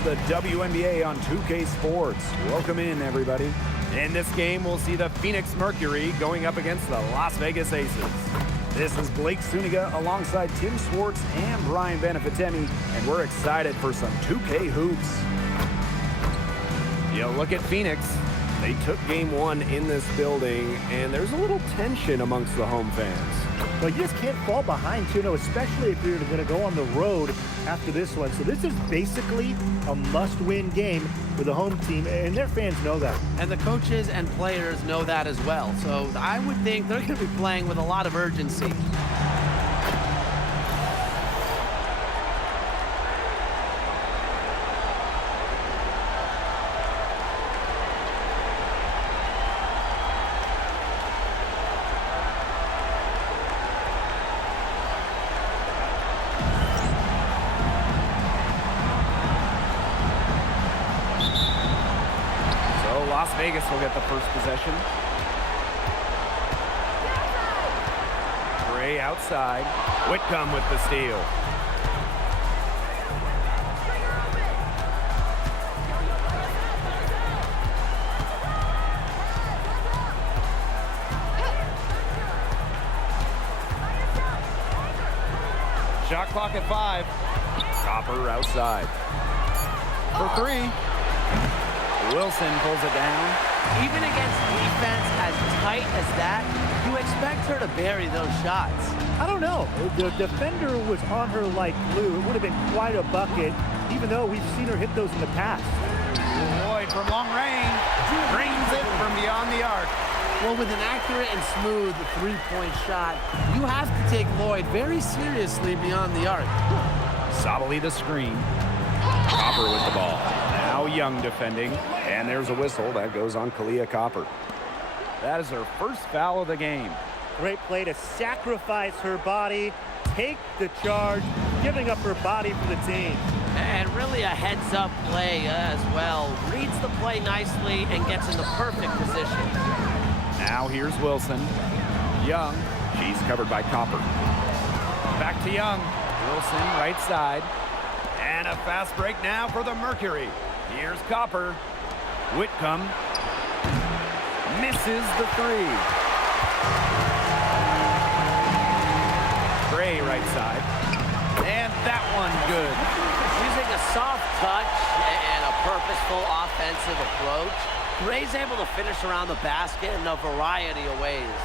the WNBA on 2K Sports. Welcome in, everybody. In this game, we'll see the Phoenix Mercury going up against the Las Vegas Aces. This is Blake Suniga alongside Tim Swartz and Brian Benefitemi, and we're excited for some 2K hoops. You look at Phoenix. They took game one in this building, and there's a little tension amongst the home fans. But you just can't fall behind 2-0, especially if you're going to go on the road after this one. So this is basically a must-win game for the home team, and their fans know that. And the coaches and players know that as well. So I would think they're going to be playing with a lot of urgency. Las Vegas will get the first possession. Gray outside. Whitcomb with the steal. Shot clock at 5. Copper outside. For 3. Wilson pulls it down. Even against defense as tight as that, you expect her to bury those shots. I don't know. The defender was on her like glue. It would have been quite a bucket, even though we've seen her hit those in the past. Lloyd from long range drains it from beyond the arc. Well, with an accurate and smooth three-point shot, you have to take Lloyd very seriously beyond the arc. Sabali the screen. Copper with the ball. Now Young defending, and there's a whistle that goes on Kalia Copper. That is her first foul of the game. Great play to sacrifice her body, take the charge, giving up her body for the team. And really a heads-up play as well. Reads the play nicely and gets in the perfect position. Now here's Wilson. Young, she's covered by Copper. Back to Young. Wilson right side. And a fast break now for the Mercury. Here's Copper. Whitcomb misses the 3. Gray right side. And that one good. Using a soft touch and a purposeful offensive approach, Gray's able to finish around the basket in a variety of ways.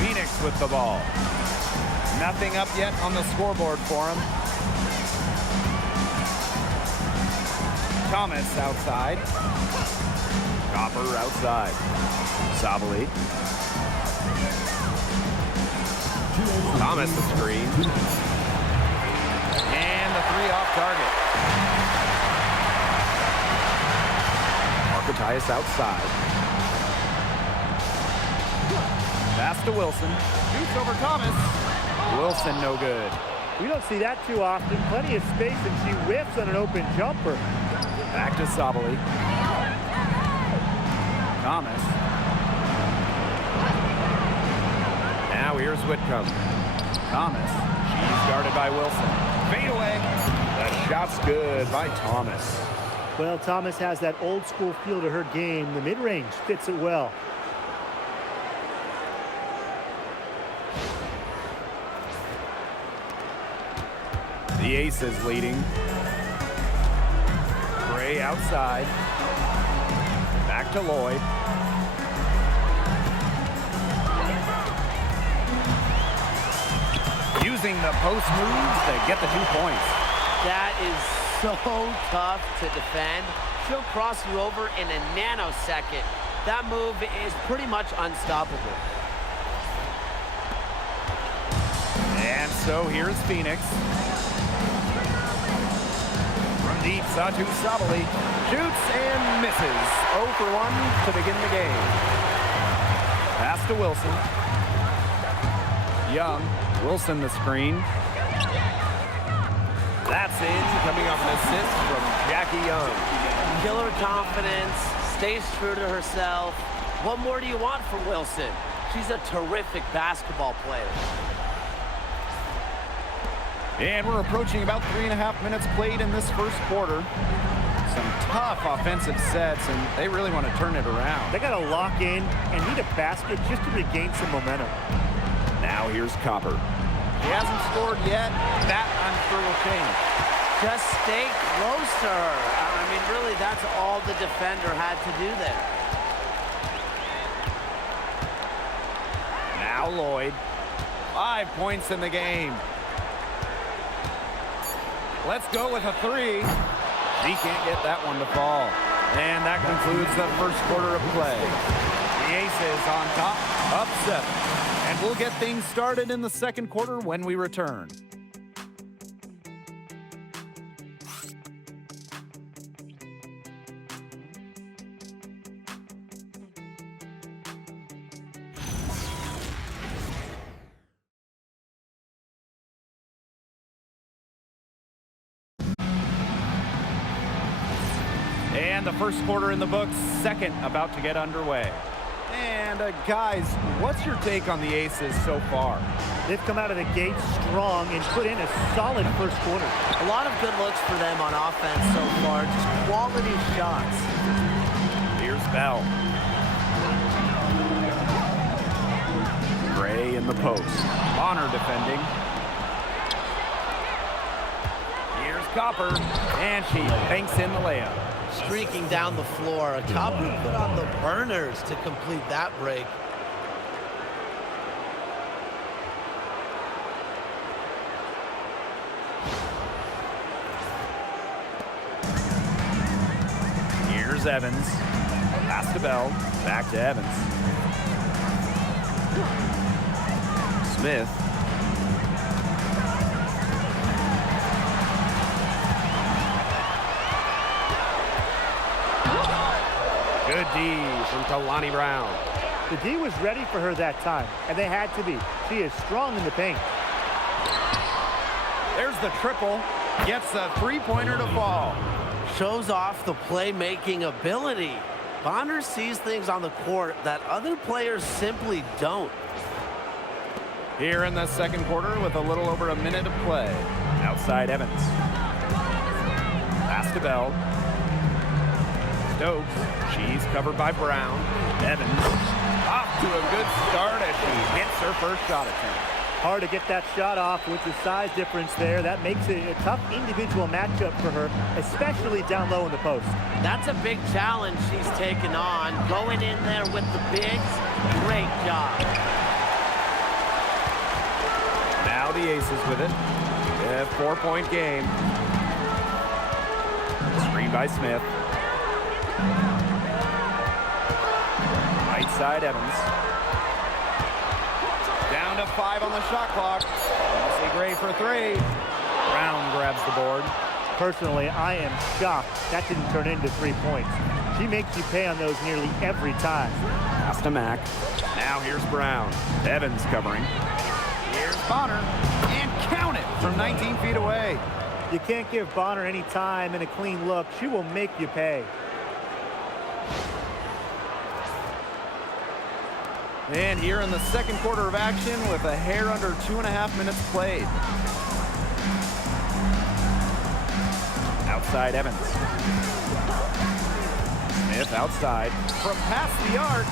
Phoenix with the ball. Nothing up yet on the scoreboard for him. Thomas outside. Copper outside. Sabali. Thomas the screen. And the 3 off target. Marketias outside. Pass to Wilson. Shoots over Thomas. Wilson no good. We don't see that too often. Plenty of space, and she whiffs on an open jumper. Back to Sabali. Thomas. Now here's Whitcomb. Thomas. She's guarded by Wilson. Fade away. The shot's good by Thomas. Well, Thomas has that old school feel to her game. The mid-range fits it well. The Aces leading. Gray outside. Back to Lloyd. Using the post moves to get the 2 points. That is so tough to defend. She'll cross you over in a nanosecond. That move is pretty much unstoppable. And so here's Phoenix. From deep, Satu Sabali shoots and misses. 0 for 1 to begin the game. Pass to Wilson. Young. Wilson the screen. That's in, coming off an assist from Jackie Young. Killer confidence, stays true to herself. What more do you want from Wilson? She's a terrific basketball player. And we're approaching about 3.5 minutes played in this first quarter. Some tough offensive sets, and they really want to turn it around. They got to lock in and need a basket just to regain some momentum. Now here's Copper. He hasn't scored yet. That, I'm sure, will change. Just stay close to her. I mean, really, that's all the defender had to do there. Now Lloyd. 5 points in the game. Let's go with a 3. He can't get that one to fall. And that concludes the first quarter of play. The Aces on top, up 7. And we'll get things started in the second quarter when we return. And the first quarter in the books, second about to get underway. And guys, what's your take on the Aces so far? They've come out of the gate strong and put in a solid first quarter. A lot of good looks for them on offense so far, just quality shots. Here's Bell. Gray in the post. Bonner defending. Here's Copper, and she banks in the layup. Streaking down the floor. Copper put on the burners to complete that break. Here's Evans. Pass to Bell. Back to Evans. Smith. Good D from Kalani Brown. The D was ready for her that time, and they had to be. She is strong in the paint. There's the triple. Gets the three-pointer to fall. Shows off the playmaking ability. Bonner sees things on the court that other players simply don't. Here in the second quarter with a little over a minute of play. Outside Evans. Pass to Bell. Stokes. She's covered by Brown. Evans off to a good start as she hits her first shot attempt. Hard to get that shot off with the size difference there. That makes it a tough individual matchup for her, especially down low in the post. That's a big challenge she's taken on. Going in there with the bigs, great job. Now the Aces with it. A 4-point game. Screen by Smith. Right side Evans. Down to 5 on the shot clock. See Gray for 3. Brown grabs the board. Personally, I am shocked that didn't turn into 3 points. She makes you pay on those nearly every time. Pass to Mack. Now here's Brown. Evans covering. Here's Bonner. And count it from 19 feet away. You can't give Bonner any time and a clean look. She will make you pay. And here in the second quarter of action with a hair under 2.5 minutes played. Outside Evans. Smith outside. From past the arc.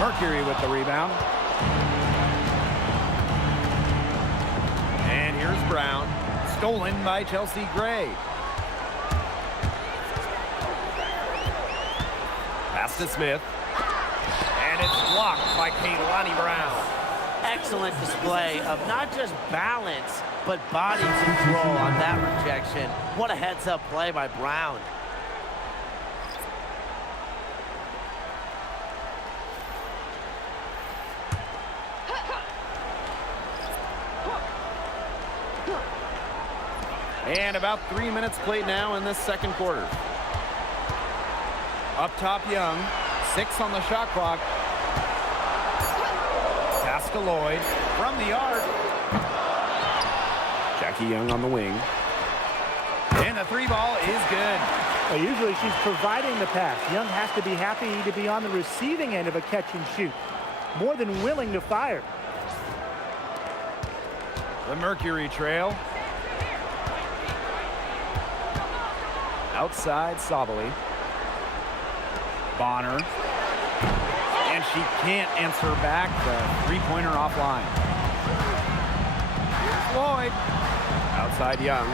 Mercury with the rebound. And here's Brown. Stolen by Chelsea Gray. Pass to Smith. And it's blocked by Kalani Brown. Excellent display of not just balance, but body control on that rejection. What a heads-up play by Brown. And about 3 minutes played now in this second quarter. Up top Young. 6 on the shot clock. Pass to Lloyd from the arc. Jackie Young on the wing. And the 3 ball is good. Well, usually she's providing the pass. Young has to be happy to be on the receiving end of a catch and shoot. More than willing to fire. The Mercury trail. Outside Sabali. Bonner. And she can't answer back the three-pointer offline. Here's Lloyd. Outside Young.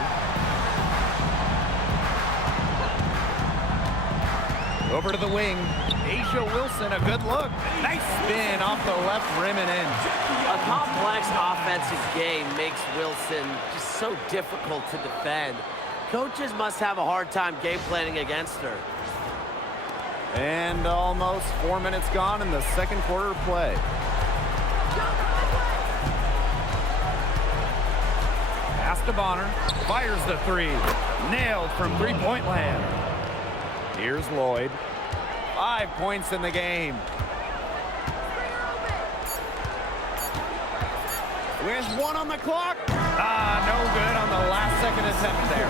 Over to the wing. Asia Wilson, a good look. Nice spin off the left rim and in. A complex offensive game makes Wilson just so difficult to defend. Coaches must have a hard time game planning against her. And almost 4 minutes gone in the second quarter of play. Pass to Bonner. Fires the three. Nailed from three-point land. Here's Lloyd. 5 points in the game. With 1 on the clock. No good on the last second attempt there.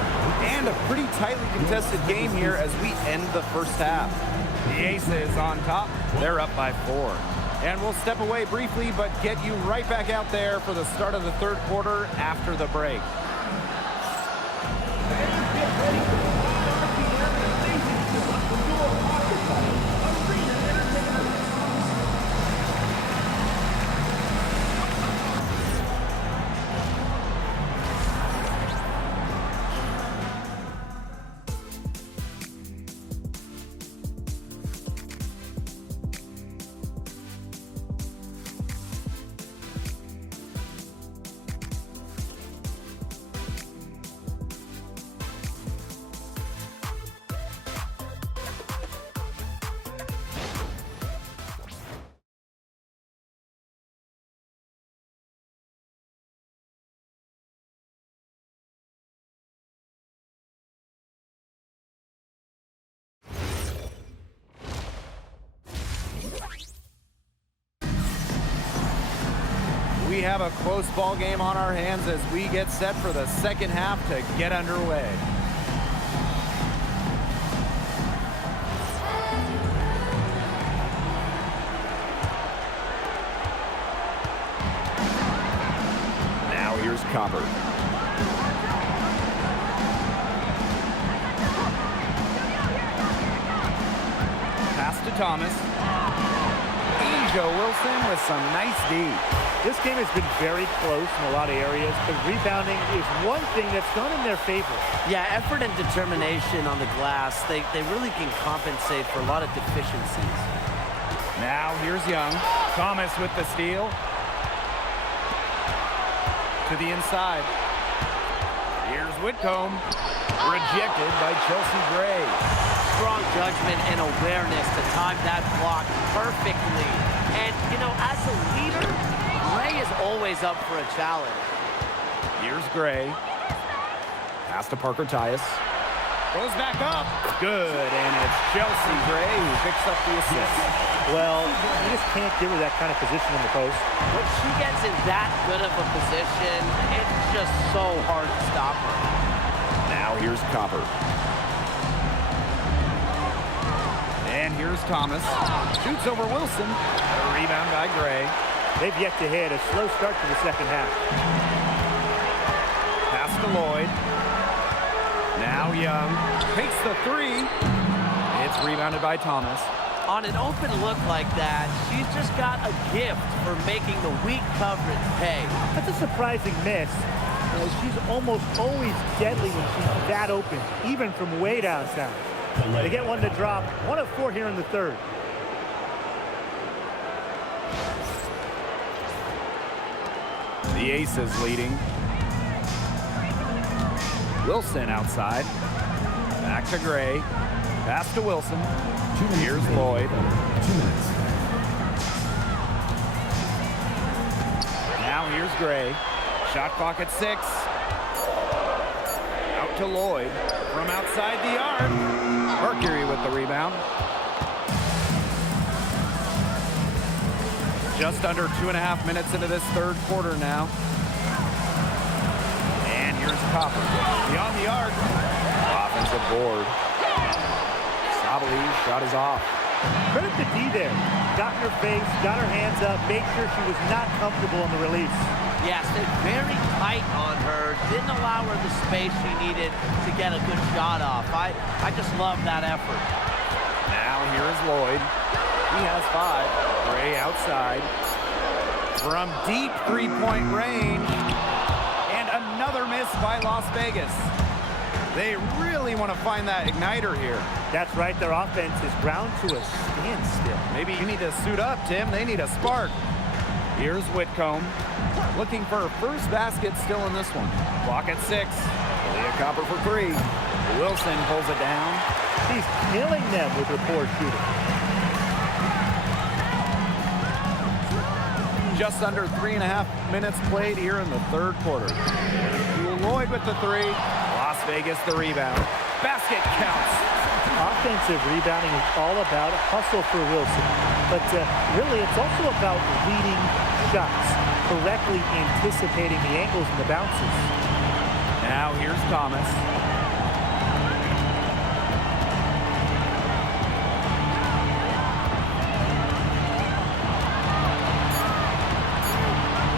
And a pretty tightly contested game here as we end the first half. The Aces on top. They're up by 4. And we'll step away briefly, but get you right back out there for the start of the third quarter after the break. We have a close ball game on our hands as we get set for the second half to get underway. Now here's Copper. Pass to Thomas. Asia Wilson with some nice D. This game has been very close in a lot of areas, but rebounding is one thing that's gone in their favor. Yeah, effort and determination on the glass, they really can compensate for a lot of deficiencies. Now here's Young. Thomas with the steal. To the inside. Here's Whitcomb. Rejected by Chelsea Gray. Strong judgment and awareness to time that block perfectly. And, you know, as a leader, Gray is always up for a challenge. Here's Gray. Pass to Parker Tyus. Goes back up. Good, and it's Chelsea Gray who picks up the assist. Well, you just can't give her that kind of position in the post. When she gets in that good of a position, it's just so hard to stop her. Now here's Copper. And here's Thomas. Shoots over Wilson. A rebound by Gray. They've yet to hit a slow start to the second half. Pass to Lloyd. Now Young takes the three. It's rebounded by Thomas. On an open look like that, she's just got a gift for making the weak coverage pay. That's a surprising miss. You know, she's almost always deadly when she's that open, even from way downtown. They get one to drop. 1 of 4 here in the third. The Aces leading. Wilson outside. Back to Gray. Pass to Wilson. Here's Lloyd. 2 minutes. Now here's Gray. Shot clock at 6. Out to Lloyd. From outside the arc. Mercury with the rebound. Just under 2.5 minutes into this third quarter now. And here's Copper. Beyond the arc. Offensive board. Sabali's shot is off. Credit to D there. Got in her face, got her hands up, made sure she was not comfortable in the release. Yes, they're very tight on her, Didn't allow her the space she needed to get a good shot off. I just love that effort. Now here's Lloyd. He has 5. Gray outside. From deep three-point range. And another miss by Las Vegas. They really want to find that igniter here. That's right. Their offense is ground to a standstill. Maybe you need to suit up, Tim. They need a spark. Here's Whitcomb. Looking for her first basket still in this one. Clock at 6. Leah Copper for 3. Wilson pulls it down. She's killing them with her poor shooting. Just under 3.5 minutes played here in the third quarter. Lloyd with the 3. Las Vegas the rebound. Basket counts. Offensive rebounding is all about hustle for Wilson. But really, it's also about reading shots, correctly anticipating the angles and the bounces. Now here's Thomas.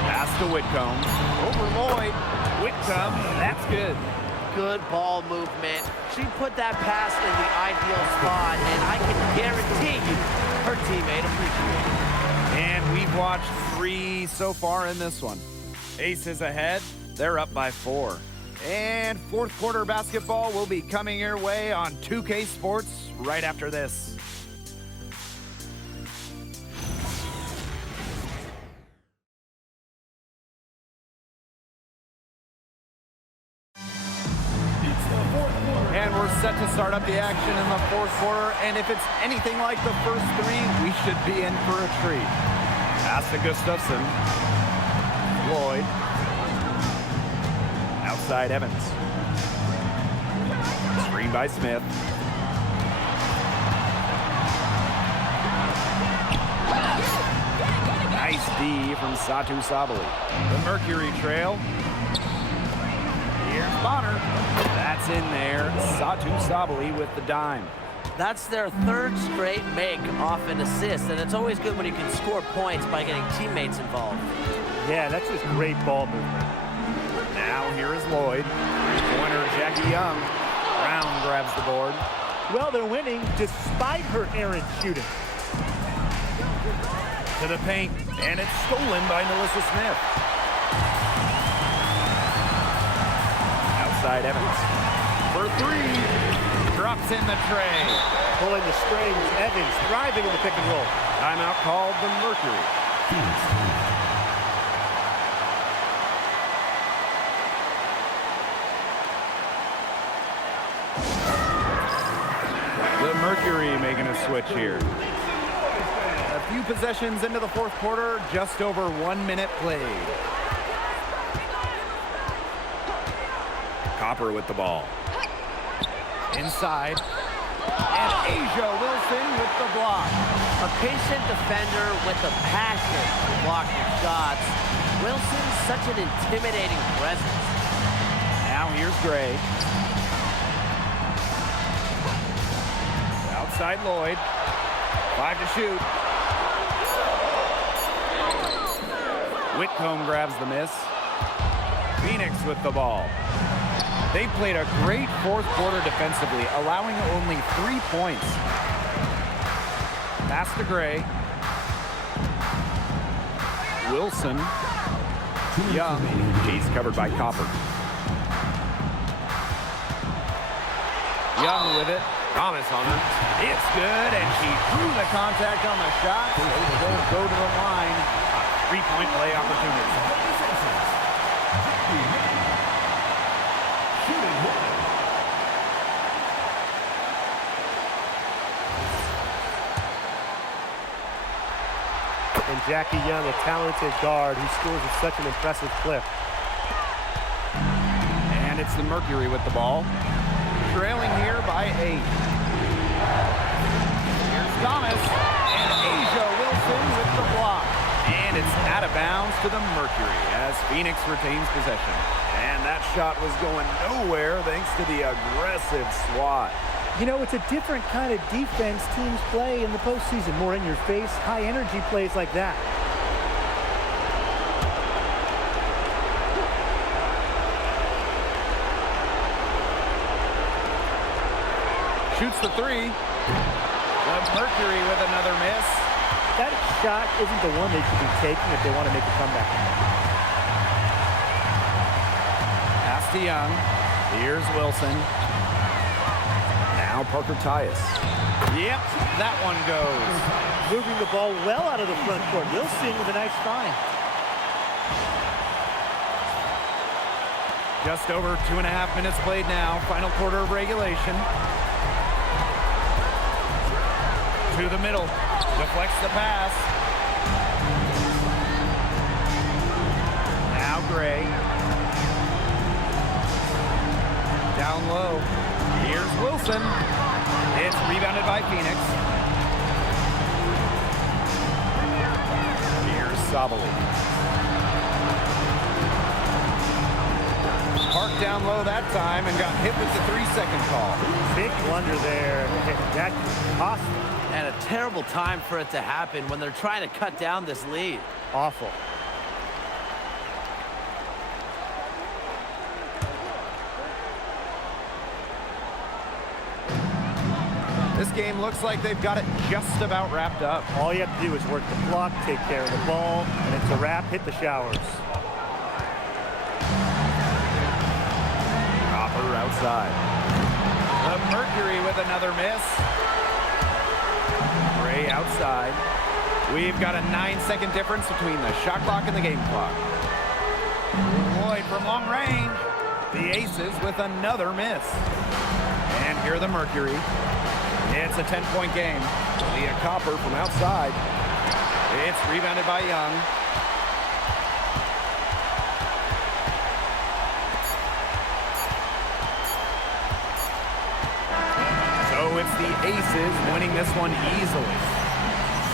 Pass to Whitcomb. Over Lloyd. Whitcomb, that's good. Good ball movement. She put that pass in the ideal spot, and I can guarantee you her teammate appreciated it. And we've watched 3 so far in this one. Aces ahead. They're up by 4. And fourth quarter basketball will be coming your way on 2K Sports right after this. And we're set to start up the action in the fourth quarter. And if it's anything like the first 3, we should be in for a treat. Pass to Gustafson. Lloyd. Outside Evans. Screen by Smith. Nice D from Satu Sabali. The Mercury trail. Here's Bonner. That's in there. Satu Sabali with the dime. That's their 3rd straight make off an assist, and it's always good when you can score points by getting teammates involved. Yeah, that's just great ball movement. Now here is Lloyd. Three-pointer Jackie Young. Brown grabs the board. Well, they're winning despite her errant shooting. To the paint, and it's stolen by Melissa Smith. Outside Evans. For 3. Drops in the tray. Pulling the strings, Evans thriving in the pick and roll. Timeout called the Mercury. The Mercury making a switch here. A few possessions into the fourth quarter, just over 1 minute played. Copper with the ball. Inside. And Asia Wilson with the block. A patient defender with the passion to block your shots. Wilson's such an intimidating presence. Now here's Gray. Outside Lloyd. 5 to shoot. Whitcomb grabs the miss. Phoenix with the ball. They played a great fourth quarter defensively, allowing only 3 points. Pass to Gray. Wilson. Young. She's covered by Copper. Young with it. Thomas on her. It's good, and she drew the contact on the shot. They'll go to the line. A 3-point play opportunity. And Jackie Young, a talented guard who scores at such an impressive clip. And it's the Mercury with the ball. Trailing here by 8. Here's Thomas. And Asia Wilson with the block. And it's out of bounds to the Mercury as Phoenix retains possession. And that shot was going nowhere thanks to the aggressive swat. You know, it's a different kind of defense teams play in the postseason. More in your face, high energy plays like that. Shoots the three. The Mercury with another miss. That shot isn't the one they should be taking if they want to make a comeback. Pass to Young. Here's Wilson. Now Parker Tyus. Yep, that one goes. Moving the ball well out of the front court. Wilson with a nice find. Just over 2.5 minutes played now. Final quarter of regulation. To the middle. Deflects the pass. Now Gray. Down low. Here's Wilson. It's rebounded by Phoenix. Here's Sabali. Park down low that time and got hit with the 3-second call. Big blunder there. That cost them. And a terrible time for it to happen when they're trying to cut down this lead. Awful. This game looks like they've got it just about wrapped up. All you have to do is work the block, take care of the ball, and it's a wrap. Hit the showers. Copper outside. The Mercury with another miss. Gray outside. We've got a 9-second difference between the shot clock and the game clock. Lloyd from long range. The Aces with another miss. And here are the Mercury. It's a 10-point game. Leah Copper from outside. It's rebounded by Young. So it's the Aces winning this one easily.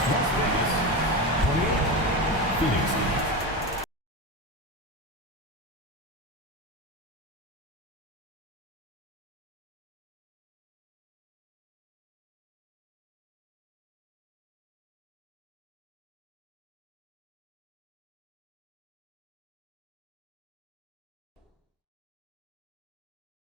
Las Vegas, 28. Phoenix,